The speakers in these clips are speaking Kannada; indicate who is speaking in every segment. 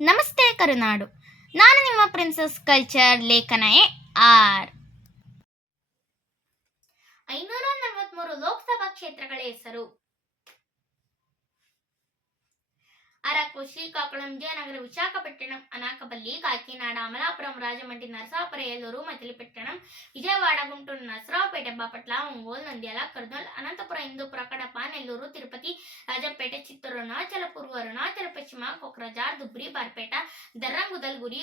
Speaker 1: ನಮಸ್ತೆ ಕರುನಾಡು. ನಾನು ನಿಮ್ಮ ಪ್ರಿನ್ಸಸ್ ಕಲ್ಚರ್ ಲೇಖನ ಎ ಆರ್. ಐನೂರ ನಲವತ್ಮೂರು ಲೋಕಸಭಾ ಕ್ಷೇತ್ರಗಳ ಹೆಸರು. అరకు శ్రీకాకుళం విజయనగరం విశాఖపట్నం అనకాపల్లి కాకినాడ అమలాపురం రాజమండ్రి నరసాపుర ఏలూరు మచిలీపట్నం విజయవాడ గుంటూరు నరసరావుపేట బాపట్ల ఒంగోలు నంద్యాల కర్నూలు అనంతపురం హిందూపురం కడప నెల్లూరు తిరుపతి రాజంపేట చిత్తూరు అరుణాచలపూర్వ అరుణాచల పశ్చిమ కొక్రజార్ దుబ్రి బార్పేట దర్రం గుదల్గురి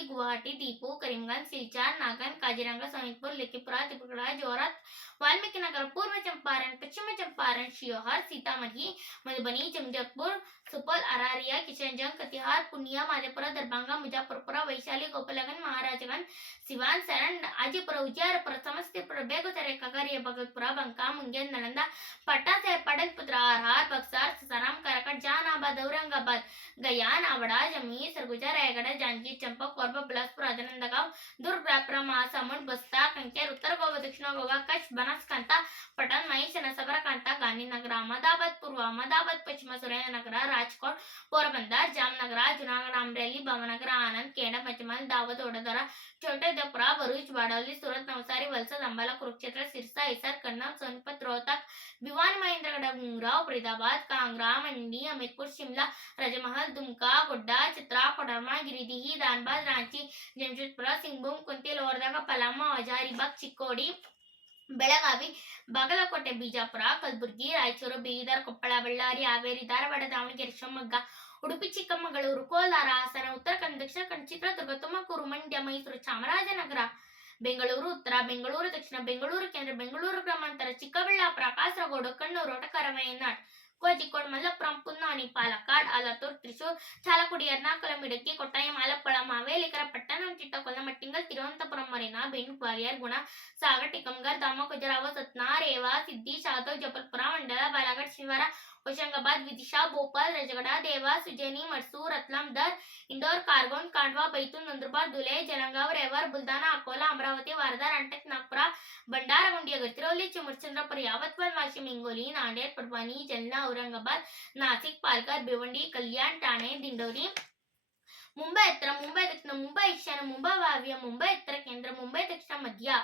Speaker 1: దీపు కరీంగంజ్ సిల్చార్ నాగన్ కాజీరంగా సోనిత్పూర్ లెక్కిపుర త్రిపుర జోరాత్ వాల్మీకి నగర్ పూర్వ చంపారన్ పశ్చిమ చంపారన్ షియోహర్ సీతామర్హి మధుబని జంజర్పూర్ सुपौल अरारिया किशनगंज कटिहार पूर्णिया माधेपुरा दरभंगा मुजफ्फरपुर वैशाली गोपालगंज महाराजगंज सिवान सरण आजीपुर उजियारपुर समस्तीपुर बेगूसराय खगड़िया भगतपुरा बंका मुंगेर नालंदा पटना से पटनपुत्र आरहार बक्सर सासाराम कराकट जहानाबाद औरंगाबाद गया नावड़ा जमी सरगुजा रायगढ़ जांजगीर चंपा कोरबा बिलासपुर राजनांदगांव दुर्ग रायपुर महासमुंद बस्ता कंकेर उत्तर गोवा दक्षिण गोवा कच्छ बनासकांता पटन महेश सबरकांता गांधीनगर अहमदाबाद पूर्व अहमदाबाद पश्चिम सुरेंद्रनगर રાજકોટ પોરબંદર જામનગર જુનાગઢ અમરેલી ભાવનગર આણંદ કેડા પંચમહાલ દાહોદ વડોદરા છોટાઉદેપુરા ભરૂચ બારડોલી સુરત નવસારી વલસાડ અંબાલા કુરુક્ષેત્ર સિરસા હિસાર કન્નમ સોનપત રોહતક ભીવાન મહેન્દ્રગઢ ઉમરાવ ફરીદાબાદ કાંગરા મંડી અમીરપુર શિમલા રજમહલ દુમકા ગોડા ચિત્રા કોડરમા गिरिडीह धानबाद रांची जमशेदपुरा सिंहभूम कुंती लोहरदगा पलामू हजारीबाग चिकोडी ಬೆಳಗಾವಿ, ಬಾಗಲಕೋಟೆ, ಬಿಜಾಪುರ, ಕಲಬುರಗಿ, ರಾಯಚೂರು, ಬೀದರ್, ಕೊಪ್ಪಳ, ಬಳ್ಳಾರಿ, ಹಾವೇರಿ, ಧಾರವಾಡ, ದಾವಣಗೆರೆ, ಶಿವಮೊಗ್ಗ, ಉಡುಪಿ, ಚಿಕ್ಕಮಗಳೂರು, ಕೋಲಾರ, ಹಾಸನ ಉತ್ತರ ಕನ್ನಡ ದಕ್ಷಿಣ ಕನ್ನಡ, ಚಿತ್ರದುರ್ಗ, ತುಮಕೂರು, ಮಂಡ್ಯ, ಮೈಸೂರು, ಚಾಮರಾಜನಗರ, ಬೆಂಗಳೂರು, ಉತ್ತರ ಬೆಂಗಳೂರು, ದಕ್ಷಿಣ ಬೆಂಗಳೂರು, ಕೇಂದ್ರ ಬೆಂಗಳೂರು, ಗ್ರಾಮಾಂತರ, ಚಿಕ್ಕಬಳ್ಳಾಪುರ, ಕಾಸರಗೋಡು, ಕಣ್ಣೂರು ಒಟಕರ ವಯನಾಡ್ ಕೋಜಿಕೋಡ್, ಮಲ್ಲಪುರಂ ಪುನ್ನಾನಿ ಪಾಲಕ್ಕಾಡ್ ಆಲತ್ತೂರ್ ತ್ರಿಶೂರ್ ಚಾಲಕುಡಿ ಎರ್ನಾಕುಲಂ ಇಡುಕ್ಕಿ ಕೊಟ್ಟಾಯಂ ಆಲಪ್ಪಳ ಮಾವೇಲಿಕರ ಪಟ್ಟಣಂ ಚಿಟ್ಟಕೊಲ್ಲ ಮಟ್ಟಿಂಗಲ್ ತಿರುವನಂತಪುರಂ ಮರಿನಾ ಬೆಣ್ಣು ಗ್ವಾಲಿಯರ್ ಗುಣ ಸಾಗರ್ ಟಿಕಮ್ಗರ್ ದಾಮ ಖಜುರಾಹೋ ಸತ್ನಾ ರೇವಾ ಸಿದ್ದಿ ಶಾದವ್ ಜಬಲ್ಪುರ ಮಂಡಲ ಬಾಲಾಘಾಟ್ ಶಿವರ होशंगाबाद विदिशा भोपाल राजगढ़ देवास उज्जैनी मरसूर रतलाम दर इंदौर कारगोन कांडवा बैतूल नंदुरबार धुले जलगांव रेवार बुलढाणा अकोला अमरावती वार्धा रामटेक नागपुर भंडारा गोंदिया गडचिरोली चिमुरचंद्रपुर यावतमल वाशिम हिंगोली नांदेड परभणी जालना औरंगाबाद नाशिक ಪಾಲ್ಗಾರ್ ಭಿವಂಡಿ ಕಲ್ಯಾಣ್ ಠಾಣೆ ದಿಂಡೋರಿ ಮುಂಬೈ ಹತ್ರ ಮುಂಬೈ ದಕ್ಷಿಣ ಮುಂಬೈ ಈಶಾನ್ಯ ಮುಂಬೈ ವಾವ್ಯ ಮುಂಬೈ ಉತ್ತರ ಕೇಂದ್ರ ಮುಂಬೈ ದಕ್ಷಿಣ ಮಧ್ಯ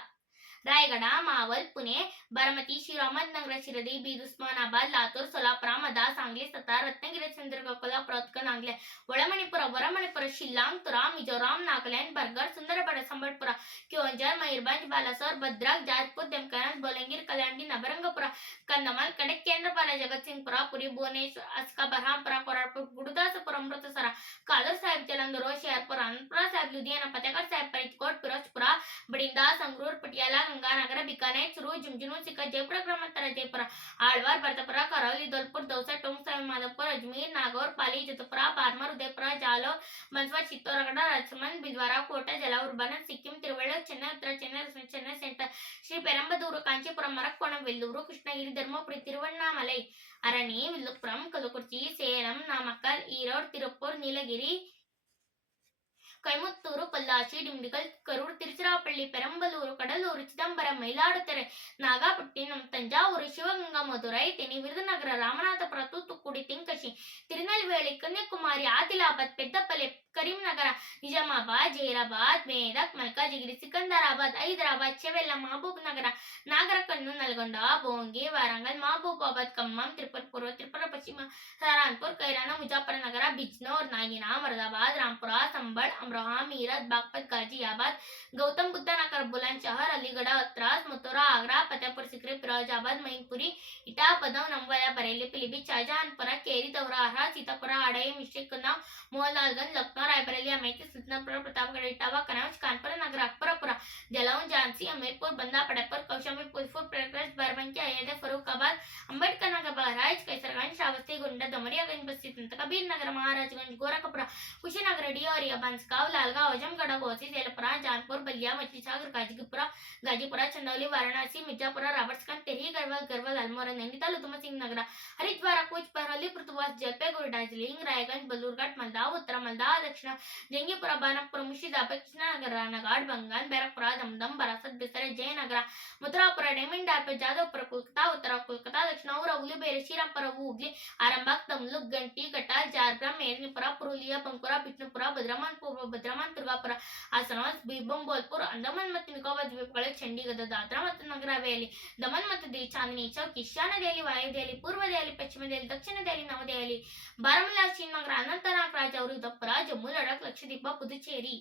Speaker 1: मध्य रायगड मावल पुणे बारामती श्रीरामनगर शिर्डी बीड उस्मानाबाद लातूर सोलापुर मदा सांगली सतारा रत्नागिरी सिंधुदुर्ग कोल्हापुर उत्तर नागले ಒಳಮಣಿಪುರ ಹೊರಮಣಿಪುರ ಶಿಲ್ಲಾಂಗ್ ತುರಾ ಮಿಜೋರಾಂ ನಾಗಾಲ್ಯಾಂಡ್ ಬರ್ಗರ್ ಸುಂದರಬಡ ಸಂಬಳಪುರ ಕ್ಯೋಂಜರ್ ಮಯೂರ್ಭಂಜ್ ಬಾಲಸೋರ್ ಭದ್ರಾಕ್ ಜಾರ್ಪುರ್ ದೆಮ್ಕನಂದ್ ಬೋಲಂಗೀರ್ ಕಲ್ಯಾಂಡಿ ನವರಂಗಪುರ ಕಂದಮಲ್ ಕಡಕ್ ಕೇಂದ್ರಪಾಲ ಜಗತ್ಸಿಂಗ್ಪುರ ಪುರಿ ಭುವನೇಶ್ವರ ಅಸ್ಕಾ ಬರಹಾಂಪುರ ಕೊರಾಡ್ಪುರ ಗುರುದಾಸಪುರ ಅಮೃತಸರ ಕಾದರ್ ಸಾಹಿಬ್ ಜಲಂಧರ್ ಹೋಶಿಯಾರ್ಪುರ ಅನಂತಪುರ ಸಾಹಿಬ್ ಲುಧಿಯಾನ ಫತೇಗಢ್ ಸಾಹಿಬ್ ಫರೀದ್ಕೋಟ್ ಫಿರೋಜ್ಪುರ ಬಡಿಂದಾ ಸಂಗ್ರೂರ್ ಪಟಿಯಾಲ ಗಂಗಾನಗರ ಬಿಕಾನೇರ್ ಚುರು ಜುಂಜುನು ಸಿಕ್ಕ ಜಯಪುರ ಗ್ರಾಮಾಂತರ ಜಯಪುರ ಆಳ್ವಾರ್ ಭರತಪುರ ಕರಾವಳಿ ದೊಲ್ಪುರ್ ದೌಸಾ ಟೋಂಗ್ ಸಾಯಿ ಮಾಧವಪುರ ಅಜ್ಮೀರ್ ನಾಗೌರ್ ಪಾಲಿ ಜತಪುರ ಬಾರ್ಮರ್ ಉದಯಪುರ ಜಾಲೋ ಮನ್ಸ್ವಾರ್ ಚಿತ್ತೋರಗಢ ರಚಮನ್ ಬಿದ್ವಾರ ಕೋಟೆ ಜಲವರ್ಬನ ಸಿಕ್ಕಿಂ ತಿರುವಳ್ಳ ಚೆನ್ನೈ ಉತ್ತರ ಚೆನ್ನೈ ಚೆನ್ನೈ ಸೆಂಟರ್ ಶ್ರೀ ಪೆರಂಬದೂರು ಕಾಂಚೀಪುರ ಮರಕ್ಕೋಣಂ ವೆಲ್ಲೂರು ಕೃಷ್ಣಗಿರಿ ಧರ್ಮಪುರಿ ತಿರುವಣ್ಣಾಮಲೈ ಅರಣಿ ವಿಲ್ಲುಪುರಂ ಕಲುಕುರ್ಚಿ ಸೇರಂ ನಾಮಕ್ಕಲ್ ಈರೋಡ್ ತಿರುಪ್ಪೂರ್ ನೀಲಗಿರಿ ಕೈಮುತ್ತೂರು பொள்ளாச்சி திண்டுக்கல் கரூர் திருச்சிராப்பள்ளி பெரம்பலூர் கடலூர் சிதம்பரம் மயிலாடுதுறை நாகப்பட்டினம் தஞ்சாவூர் சிவகங்கை மதுரை தேனி விருதுநகர் ராமநாதபுரம் தூத்துக்குடி தென்கட்சி திருநெல்வேலி கன்னியாகுமரி ஆதிலாபாத் பெத்தப்பள்ளி கரீம்நகர் நிஜாமாபாத் ஜெயிராபாத் மேதக் மல்காஜிகிரி సికింద్రాబాద్ హైదరాబాద్ చెవెల్ల మహబూబ్ నగర నాగరకన్ను నల్గొండ భోంగి వరంగల్ మహబూబాబాద్ ఖమ్మం త్రిపుర పూర్వ త్రిపుర పశ్చిమ సహారన్పూర్ కైరానా ముజాఫర్ నగర బిజ్నోర్ నాగినా మరదాబాద్ రాంపుర సంబల్ అమ్రోహా మీరత్ బాగ్ मीरत बागपत गाजियाबाद गौतम बुद्ध नगर बुलंदशहर अलीगढ़ त्रास मथुरा आगरा फतेहपुर सिकरी फिरोजाबाद मैनपुरी इटा पदम नंबया बरेली पिलीभीत शाहजहानपुर केरी दौराहरा सीतापुर आड़ई मिश्रिकनाव मोहनलालगंज लखनऊ रायबरेली अमेठी सुल्तानपुर प्रतापगढ़ इटावा कनौज कानपुर नगर जलौन झांसी हमीरपुर, बंदा पड़ेपुर कौशंबी पुलपुर अयोध्या फरूखाबाद, अंबेडकर नगर, बहराइच, कैसरगंज, श्रावस्ती, गुंडा दमरियागंज बस्ती, संत कबीर नगर, महाराजगंज, गोरखपुर, कुशीनगर, डियोरिया बंसगांव लालगांव अजमगढ़ घोसी सेलपुर, जानपुर, बलिया मछली सागर गाजीपुर गाजीपुर, चंदौली, वाराणसी, मिर्जापुर राबर्ट्सगंज तेरी गढ़वाल गढ़वाल, अल्मोड़ा, नैनीताल उधम सिंह नगर, हरिद्वार, कुछ परहली पृथ्वास जलपाईगुड़ी, दार्जिलिंग, रायगंज, बलूरघाट, मलदा, उत्तर मलदा, दक्षिण, जंगीपुरा, बानकपुर, मुर्शिदाबाद कृष्णनगर रानाघाट, बंगाल बैरकपुर ಖಾನಾಪುರ ಜಮದಂಬರ, ಸದ್ಬಿಸರೆ, ಜಯನಗರ, ಮಥುರಾಪುರ ಡೈಮಂಡ್ ಆರ್ಪೆ ಜಾದವ್ಪುರ, ಕೋಲ್ಕತಾ, ಉತ್ತರ ಕೋಲ್ಕತಾ, ದಕ್ಷಿಣ ಊರ ಉಲಿಬೇರೆ ಶ್ರೀರಾಂಪುರ, ಹೂಗ್ಲಿ ಆರಂಭಾಕ್ ತಮ್ಲುಕ್ ಗಂಟಿ ಘಟ ಜಾರ್ಗ್ರಾಮ್ ಯಜ್ಞಪುರ ಪುರುಲಿಯಾ, ಬಂಕುರ ಬಿಷ್ಣುಪುರ ಭದ್ರಮಾನ್ ಪೂರ್ವ ಭದ್ರಮಾನ್, ದುರ್ಗಾಪುರ ಹಾಸನ ಬೀರ್ಭೂಮ್ ಬೋಲ್ಪುರ್ ಅಂದಮಾನ್ ಮತ್ತು ನಿಕೋಬಾರ್ ದ್ವೀಪಗಳು ಚಂಡೀಗಢ, ದಾದ್ರಾ ಮತ್ತು ನಗರ ಹವೇಲಿ ದಮನ್ ಮತ್ತು ದಿ, ಚಾಂದನಿ, ಚೌಕ್ ಈಶಾನ್ಯ ದೆಹಲಿ ವಾಯು ದೆಹಲಿ ಪೂರ್ವ ದೆಹಲಿ ಪಶ್ಚಿಮ ದೆಹಲಿ ದಕ್ಷಿಣ ದೆಹಲಿ ನವದೆಹಲಿ, ಬಾರಾಮುಲ್ಲಾ, ಶ್ರೀನಗರ, ಅನಂತನಾಗ್ ರಾಜ ಅವರು ದಪ್ಪರ ಜಮ್ಮು ಲಡಾಖ್ ಲಕ್ಷದ್ವೀಪ, ಪುದುಚೇರಿ.